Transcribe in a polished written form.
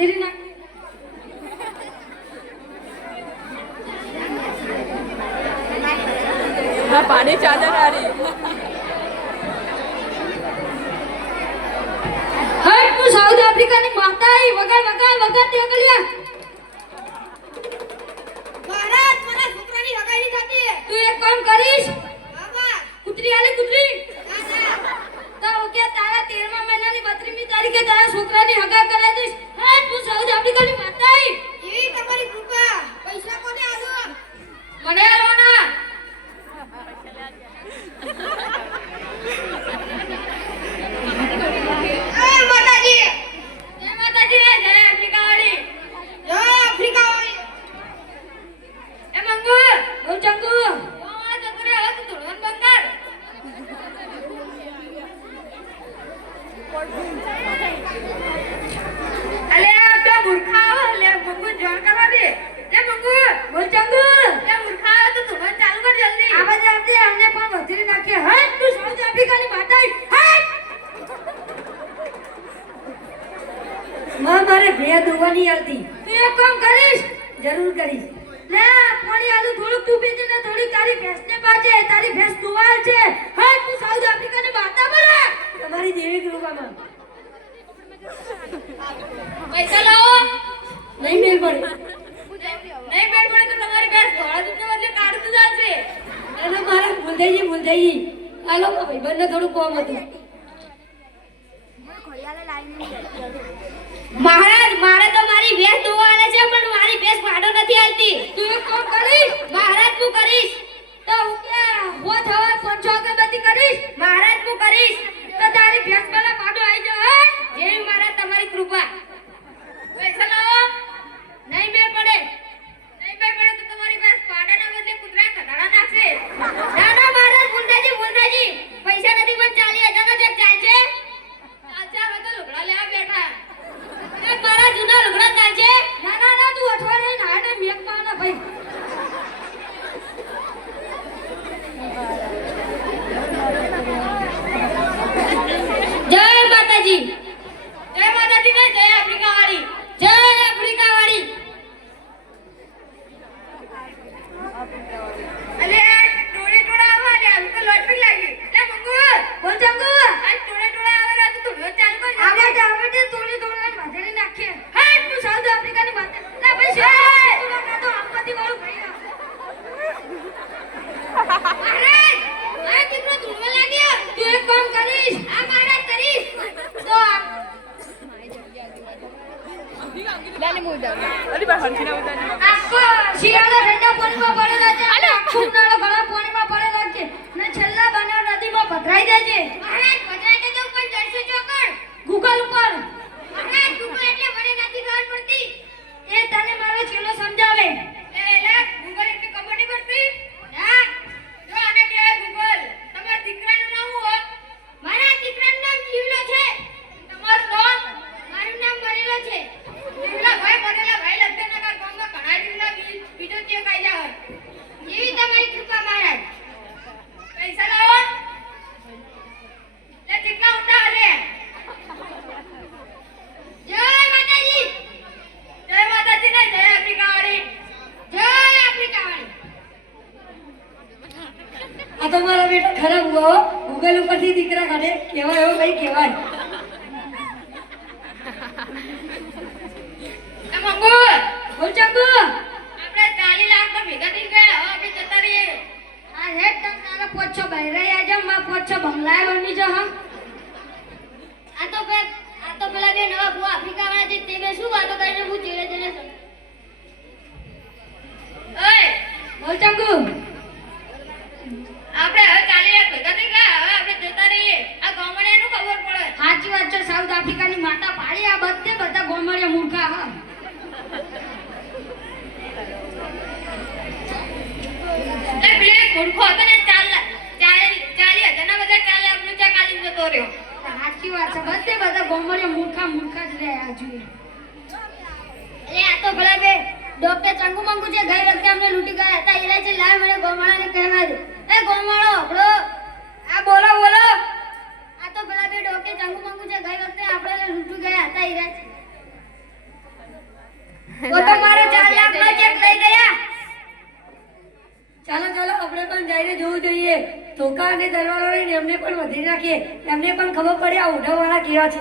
વધેરી ના ના પાણી ચાદર આરી હે તું સાઉથ આફ્રિકાની માતા આઈ વગર વગર વગર તે ગલિયા મહારાજ મને છોકરાની હગાઈ થતી હે તું એક કામ કરીશ બાબા કુતરી આલે કુતરી ના તો કે તારા 13મા મહિનાની 32મી તારીખે તારા છોકરાની હગા કરાવી દઈશ હે તું સાઉથ આફ્રિકાની માતા આઈ એવી તમારી કૃપા પૈસા કોને આલો મને આલવાના એ માતાજી જય માતાજી જય આફ્રિકા વાળી જય આફ્રિકા વાળી એ મંગુ બહુ ચંગુ ઓ આ જગરે હવે તું ધોળવન બંગાર અલે આ મૂર્ખા લે મંગુ જોણ કરવા દે લે મંગુ બહુ ચંગુ એ મૂર્ખા તો ધોળવન ચાલુ કર જલ્દી આવાજ આવતી અમને પણ વધરી નાખે હે તું સાઉથ આફ્રિકાની માતા હે મારે ભે દોવાની આવતી તું એક કામ કરીશ જરૂર કરીશ લે પાણી આલુ થોડુંક તું પીજે ને થોડી તારી ભેંસને પાજે તારી ભેંસ દુવાલ છે હે તું સાઉથ આફ્રિકાની માતા બને તમારી દેવી કૃપામાં પૈસા લાવો નહીં મેલ પડે નહીં મેલ પડે તો તમારી ભેંસ ધોળા દૂધને બદલે કાળું દૂધ આવશે અને મારા ભૂલ થઈ ગઈ હાલો ભાઈબંધને થોડું કોમ હતું મહારાજ મારે તો મારી ભેંસ દોવા આલે છે પણ મારી ભેંસ પાડો નથી આલતી તું એક કામ કરીશ મહારાજ હું કરીશ તો હું કે હો થવા 5 અગરબત્તી કરીશ મહારાજ હું કરીશ તો તારી ભેંસ પેલા પાડો આવી જાય જેવી મહારાજ તમારી કૃપા પૈસા લાવો નહીં મેળ પડે તો તમારી ભેંસ પાડાના બદલે કૂતરા ખટાડા નાખશે ના ના મહારાજ ભૂલતાજી પૈસા નથી પણ 40,000 નો ચેક ચાલશે આચા હવે તો લુગડા લેવા બેઠા મારા જૂના લુગડા ચાલશે ના તું અઠવાડિયે નાને મેક પાના ભાઈ જય માતાજી ને જય આફ્રિકા વાળી અલે ટોળે ટોળા આવા લે આ તો લોટરી લાગી લે મંગુ બોલ ચંગુ આ ટોળે ટોળા આવે રા તું ચાલુ કર આવડે ટોળે ટોળા માથે નાખે હે તું સાઉથ આફ્રિકાની માતા લે ભાઈ તું લગા તો આપતી વાળું ભાઈ મહારાજ આ કેટલો ધૂળવા લાગ્યો તું એક કામ કરીશ આ મહારાજ કરીશ તો લાલી મુદા અલી બા હરખીના ઉતારી આખો શિયાળો ઠંડા પાણીમાં પડેલા છે અને આખો ઉનાળો ગરમ પાણીમાં પડેલા છે ને છેલ્લા બાના નદીમાં પધરાઈ દેજે મહારાજ પધરાઈ દેજો ઉપર ચડશે ચોકડ ગૂગલ ઉપર મહારાજ ગૂગલ એટલે મને નથી ખબર પડતી એ તને મારો છેલ્લો સમજાવે એલા ગૂગલ એટલે ખબર નહીં પડતી ના જો આને કહેવાય ગૂગલ તમારા દીકરાનું નામ શું હો મારા દીકરાનું નામ જીવલો છે તમારું નામ મારું નામ બનેલો છે જીવલા ભાઈ બનેલા ભાઈ લગ્નના ગામમાં ઘણા જીવલા બીજો તે કાઈ જાવ એવી તમારી કૃપા મહારાજ પૈસા લાવો લે કેટલા ઊંડા હલે જય માતાજી ને જય આફ્રિકા વાળી આ તો મારા બેટા ખરાબ હુઆ ગૂગલ ઉપરથી દીકરા કાઢે કેવાય એવો કઈ કહેવાય મંગુ બોલ ચંગુ આપણે 40 લાખ તો ભેગા થઈ ગયા હવે આપણે જતા રહીએ આ હેડ તમ તારા પોછો બહેરાઈ આજા માં પોછો બંગલાય બની જો હા આ તો પેલા બે નવા ભૂ આફ્રિકા વાળા છે તે બે શું વાતો કરીને હું ચીડે ચીડે ઓય બોલ ચંગુ આપણે હવે 40 લાખ ભેગા થઈ ગયા હવે આપણે જતા રહીએ આ ગામડિયાનું ખબર પડે સાચી વાત છે સાઉથ આફ્રિકાની માતા પાડી આ બધા ગામડિયા મૂર્ખા હા લે પેલે મૂર્ખો હતો ને 40,000 ના બધા 4 લાખ નું ચા કાલી જતો રહ્યો સાચી વાત છે બધા ગામડિયા મૂર્ખા જ રહ્યા જોઈએ એટલે આ તો ભલા બે ડોક્ટર ચંગુ મંગુ જે ગઈ વખતે અમને લૂંટી ગયા હતા એલા છે લાવ મને ગોમાળાને કહેવા દે એ ગોમાળો આપણો આ બોલો આ તો ભલા બે ડોક્ટર ચંગુ મંગુ જે ગઈ વખતે આપણે લૂંટી ગયા હતા એલા છે ચાલો ચાલો આપણે પણ જઈને જોવું જોઈએ. ધોકા અને તલવારો રહીને એમને પણ વધારી નાખીએ. એમને પણ ખબર પડે આ ઉઢાવાળા કેવા છે.